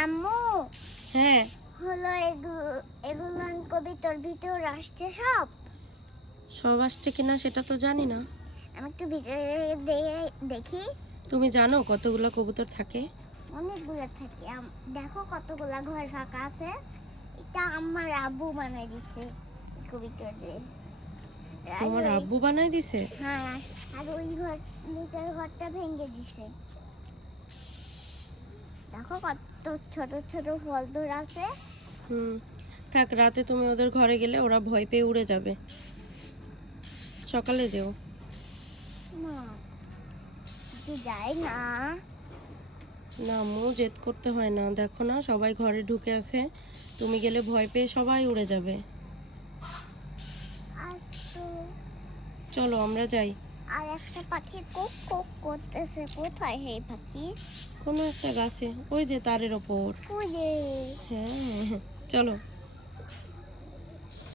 আম্মু হ্যাঁ হলো এগুলো কবিতার ভিতর আসছে সব। সব আসছে কিনা সেটা তো জানি না। আমি একটু ভিতরে দেখি। তুমি জানো কতগুলো কবুতর থাকে? অনেকগুলো থাকে। দেখো কতগুলা ঘর ফাঁকা আছে। এটা আমার আব্বু বানাই দিছে এই কবিতাতে। তোমার আব্বু বানাই দিছে? হ্যাঁ, আর ওই ঘর নিচের ঘরটা ভেঙে দিছে। দেখো কত ছোট ছোট ফল ধরে আছে। থাক, রাতে তুমি ওদের ঘরে গেলে ওরা ভয় পেয়ে উড়ে যাবে। সকালে যেও। না, কি যাই না। না আম্মু, জেদ করতে হয় না। দেখো না, সবাই ঘরে ঢুকে আছে, তুমি গেলে ভয় পেয়ে সবাই উড়ে যাবে। আর তো চলো আমরা যাই। আর একটা পাখি কোক কোক করতেছে। কোথায় হে পাখি? কোনো একটা গাছে, ওই যে তারের ওপর। ওই যে হ্যাঁ, চলো।